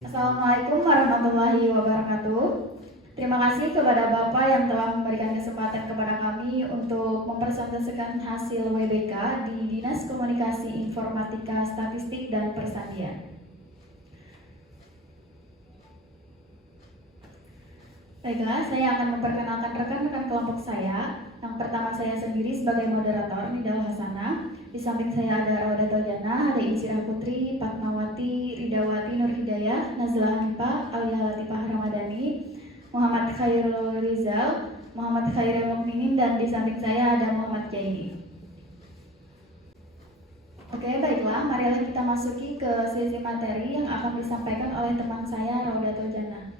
Assalamualaikum warahmatullahi wabarakatuh. Terima kasih kepada Bapak yang telah memberikan kesempatan kepada kami untuk mempresentasikan hasil WBK di Dinas Komunikasi Informatika Statistik dan Pertanian. Baiklah, saya akan memperkenalkan rekan-rekan kelompok saya. Yang pertama saya sendiri sebagai moderator, Nidal Hasanah. Di samping saya ada Raudatul Jannah, ada Insirah Putri, Fatmawati, Ridawati Nur Hidayah, Nazlah Hanifah, Aulia Latifah Ramadhani, Muhammad Khairul Rizal, Muhammad Khairul Mukminin, dan di samping saya ada Muhammad Jaini. Oke, baiklah, marilah kita masuki ke sesi materi yang akan disampaikan oleh teman saya Raudatul Jannah.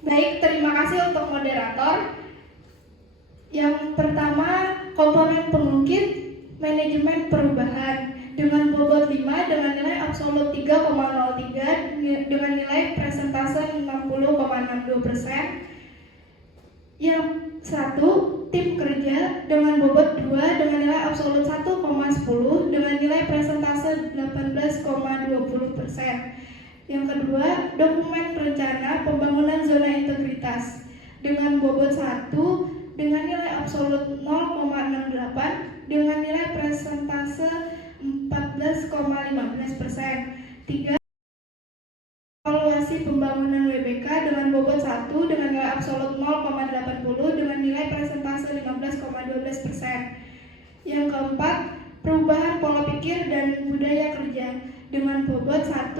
Baik, terima kasih untuk moderator. Yang pertama, komponen pengungkit manajemen perubahan dengan bobot 5 dengan nilai absolut 3,03 dengan nilai presentase 60,62%. Yang satu, tim kerja dengan bobot 2 dengan nilai absolut 1,10 dengan nilai presentase 18,20%. Yang kedua, dokumen rencana pembangunan zona integritas dengan bobot 1 dengan nilai absolut 0,68 dengan nilai presentase 14,15%. 3. Evaluasi pembangunan WBK dengan bobot 1 dengan nilai absolut 0,80 dengan nilai presentase 15,12%. Yang keempat, perubahan pola pikir dan budaya kerja dengan bobot 1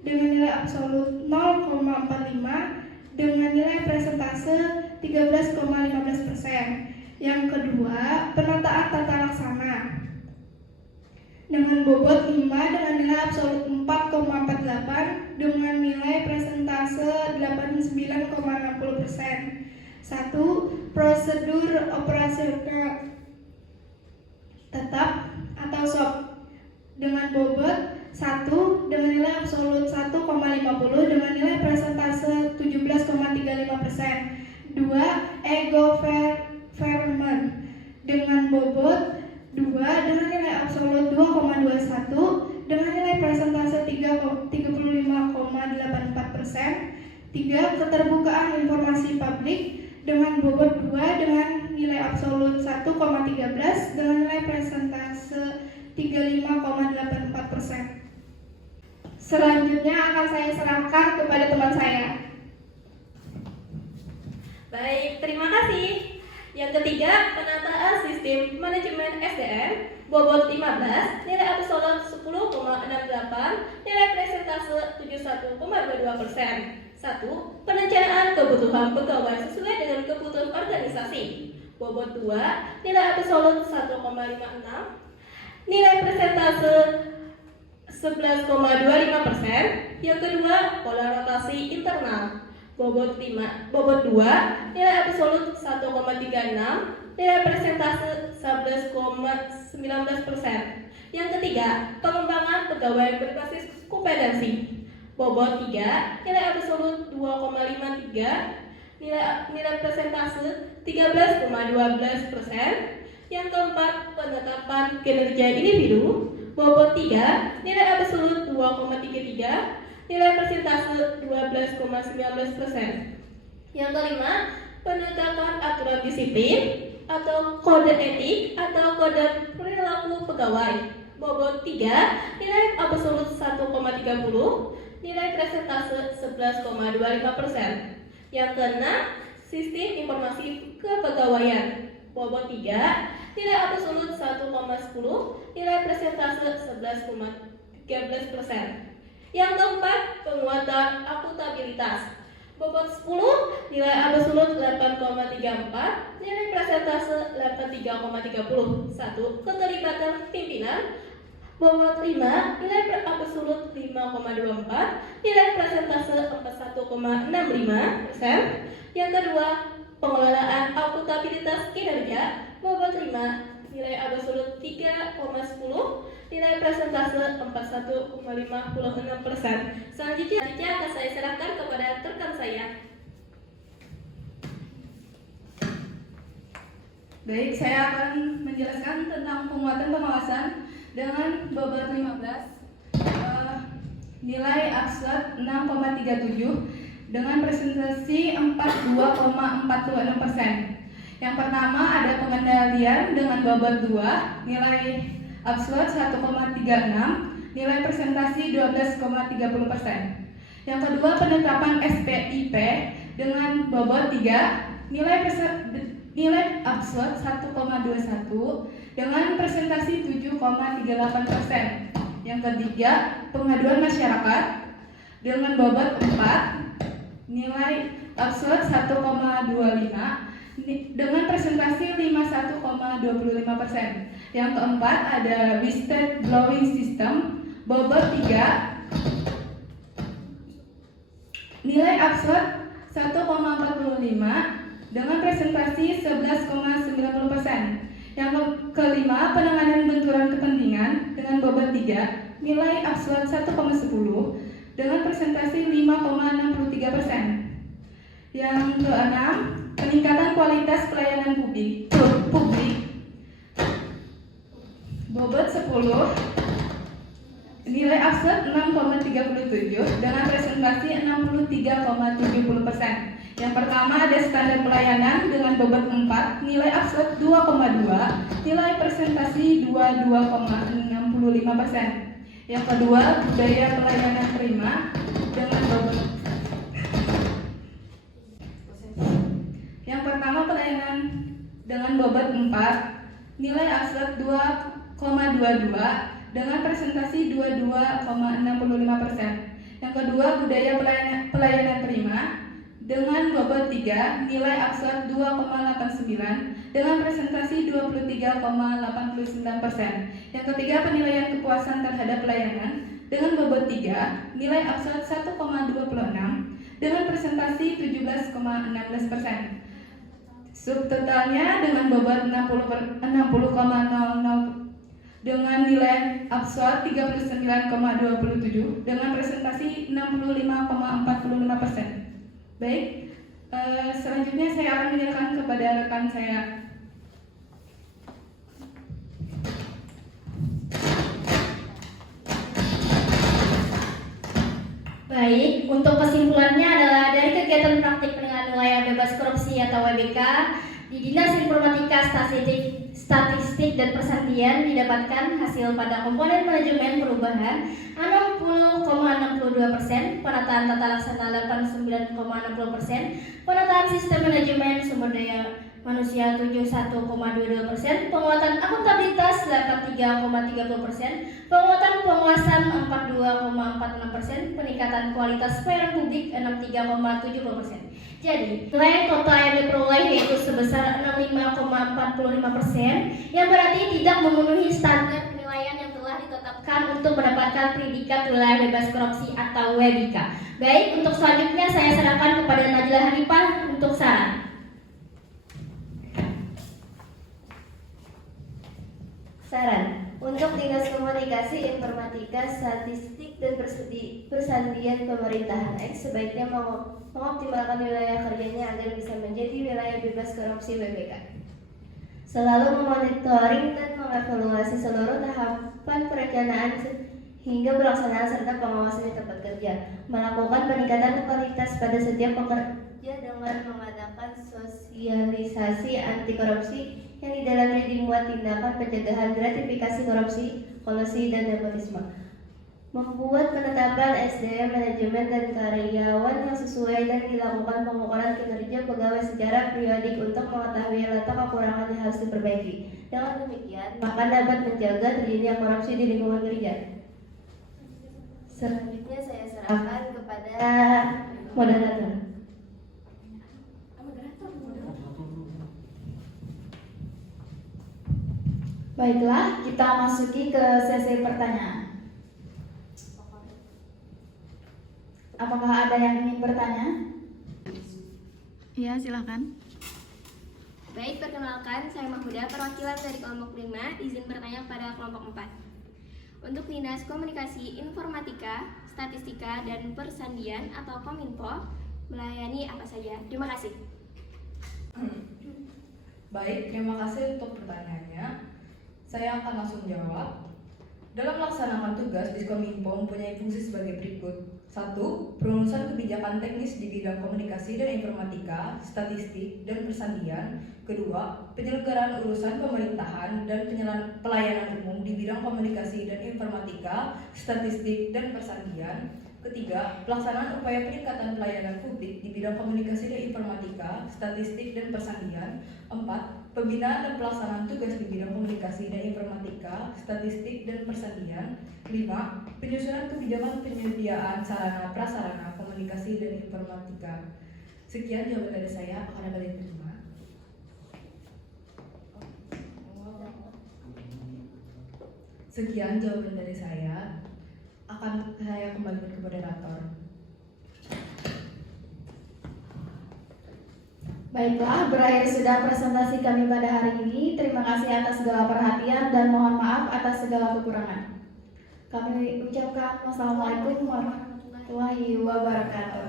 dengan nilai absolut 0,45 dengan nilai presentase 13,15%. Yang kedua, penataan tata laksana dengan bobot 5 dengan nilai absolut 4,48 dengan nilai presentase 89,60%. 1. Prosedur operasional tetap atau SOP dengan bobot 1 dengan nilai absolut 1,50 dengan nilai presentase 17,35%. 2. E-Government dengan bobot 2 dengan nilai absolut 2,21 dengan nilai presentase 35,84%. 3. Keterbukaan informasi publik dengan bobot 2 dengan nilai absolut 1,13 dengan nilai presentase 35,84%. Selanjutnya akan saya serahkan kepada teman saya. Baik, terima kasih. Yang ketiga, penataan sistem manajemen SDM bobot 15, nilai absolut 10,68, nilai presentase 71,22%. 1. Perencanaan kebutuhan pegawai sesuai dengan kebutuhan organisasi bobot 2, nilai absolut 1,56, nilai presentase 11,25%. Yang kedua, pola rotasi internal bobot 2, nilai absolut 1,36, nilai presentase 11,19%. Yang ketiga, pengembangan pegawai berbasis kompetensi bobot 3, nilai absolut 2,53, nilai presentase 13,12%. Yang keempat, penetapan kinerja individu bobot 3, nilai absolut 2,33, nilai persentase 12,19%. Yang kelima, penegakan aturan disiplin atau kode etik atau kode perilaku pegawai bobot 3, nilai absolut 1,30, nilai presentase 11,25%. Yang keenam, sistem informasi kepegawaian bobot 3, nilai absolut 1,10, nilai presentase 11,13%. Yang keempat, penguatan akuntabilitas bobot 10, nilai absolut 8,34, nilai presentase 83,30. 1. Keterlibatan pimpinan bobot 5, nilai absolut 5,24, nilai presentase 41,65%. Yang kedua, pengelolaan akuntabilitas kinerja bobot 5, nilai absolut 3,10, nilai presentase 41,56%. Selanjutnya akan saya serahkan kepada rekan saya. Baik, saya akan menjelaskan tentang penguatan pengawasan dengan bobot 15. nilai absolut 6,37 dengan presentasi 42,46%. Yang pertama ada pengendalian dengan bobot 2, nilai absolut 1,36, nilai presentasi 12,30%. Yang kedua penetapan SPIP dengan bobot 3, nilai absolut 1,21 dengan presentasi 7,38%. Yang ketiga, pengaduan masyarakat dengan bobot 4, nilai absolut 1,25 dengan presentasi 51,25%. Yang keempat ada Wisted Blowing System bobot 3, nilai absolut 1,45 dengan presentasi 11,90%. Yang kelima, penanganan benturan kepentingan dengan bobot 3, nilai absolut 1,10 dengan presentasi 5,63%. Yang keenam, peningkatan kualitas pelayanan publik bobot 10, nilai absolut 6,37 dengan presentasi 63,70%. Yang pertama ada standar pelayanan dengan bobot 4, nilai absolut 2,2, nilai presentasi 22,65%. Yang kedua, budaya pelayanan prima dengan bobot. Yang pertama pelayanan dengan bobot 4, nilai absolut 2,22 dengan presentasi 22,65%. Yang kedua, budaya pelayanan prima dengan bobot 3, nilai absolut 2,89 dengan presentasi 23,89%. Yang ketiga, penilaian kepuasan terhadap pelayanan dengan bobot 3, nilai absolut 1,26 dengan presentasi 17,16%. Subtotalnya dengan bobot 60,00 dengan nilai absolut 39,27 dengan presentasi 65,45%. Baik, selanjutnya saya akan menyerahkan kepada rekan saya. Baik, untuk kesimpulannya adalah dari kegiatan praktik penilaian wilayah bebas korupsi atau WBK di Dinas Informatika Statistik dan Persandian didapatkan hasil pada komponen manajemen perubahan 60,62%, penataan tata laksana 89,60%, penataan sistem manajemen sumber daya manusia 71,22%, penguatan akuntabilitas 83,30%, penguatan penguasaan 42,46%, peningkatan kualitas pelayanan publik 63,70%. Jadi, nilai total yang diperoleh yaitu sebesar 65,45%, yang berarti tidak memenuhi standar penilaian yang telah ditetapkan untuk mendapatkan predikat wilayah bebas korupsi atau WBK. Baik, untuk selanjutnya saya serahkan kepada Najla Hanifah untuk saran. Saran untuk Dinas Komunikasi Informatika Statistik dan Persandian Pemerintahan X sebaiknya mengoptimalkan wilayah kerjanya agar bisa menjadi wilayah bebas korupsi WBK. Selalu memonitoring dan mengevaluasi seluruh tahapan perencanaan hingga pelaksanaan serta pengawasan di tempat kerja. Melakukan peningkatan kualitas pada setiap pekerja dengan mengadakan sosialisasi anti korupsi yang di dalamnya dimuat tindakan pencegahan gratifikasi korupsi, kolusi, dan nepotisme. Membuat penetapan SDM manajemen dan karyawan yang sesuai dan dilakukan pengukuran kinerja pegawai secara periodik untuk mengetahui letak kekurangan yang harus diperbaiki. Dengan demikian, maka dapat menjaga terjadinya korupsi di lingkungan kerja. Selanjutnya saya serahkan kepada moderator. Baiklah, kita masuki ke sesi pertanyaan. Apakah ada yang ingin bertanya? Iya, silakan. Baik, perkenalkan, saya Mahmuda, perwakilan dari kelompok 5, izin bertanya pada kelompok 4. Untuk Dinas Komunikasi Informatika, Statistika, dan Persandian atau Kominfo, melayani apa saja? Terima kasih. Baik, terima kasih untuk pertanyaannya. Saya akan langsung jawab. Dalam melaksanakan tugas, Diskominfo mempunyai fungsi sebagai berikut. 1. Perumusan kebijakan teknis di bidang komunikasi dan informatika, statistik, dan persandian. 2. Penyelenggaraan urusan pemerintahan dan pelayanan umum di bidang komunikasi dan informatika, statistik, dan persandian. 3. Pelaksanaan upaya peningkatan pelayanan publik di bidang komunikasi dan informatika, statistik, dan persandian. 4. Pembinaan dan pelaksanaan tugas di bidang komunikasi dan informatika, statistik, dan persandian. 5. Penyusunan kebijakan penyediaan sarana prasarana komunikasi dan informatika. Sekian jawaban dari saya, apakah kalian terima? Sekian jawaban dari saya. Akan saya kembalikan ke moderator. Baiklah, berakhir sudah presentasi kami pada hari ini. Terima kasih atas segala perhatian dan mohon maaf atas segala kekurangan. Kami ucapkan wassalamualaikum warahmatullahi wabarakatuh.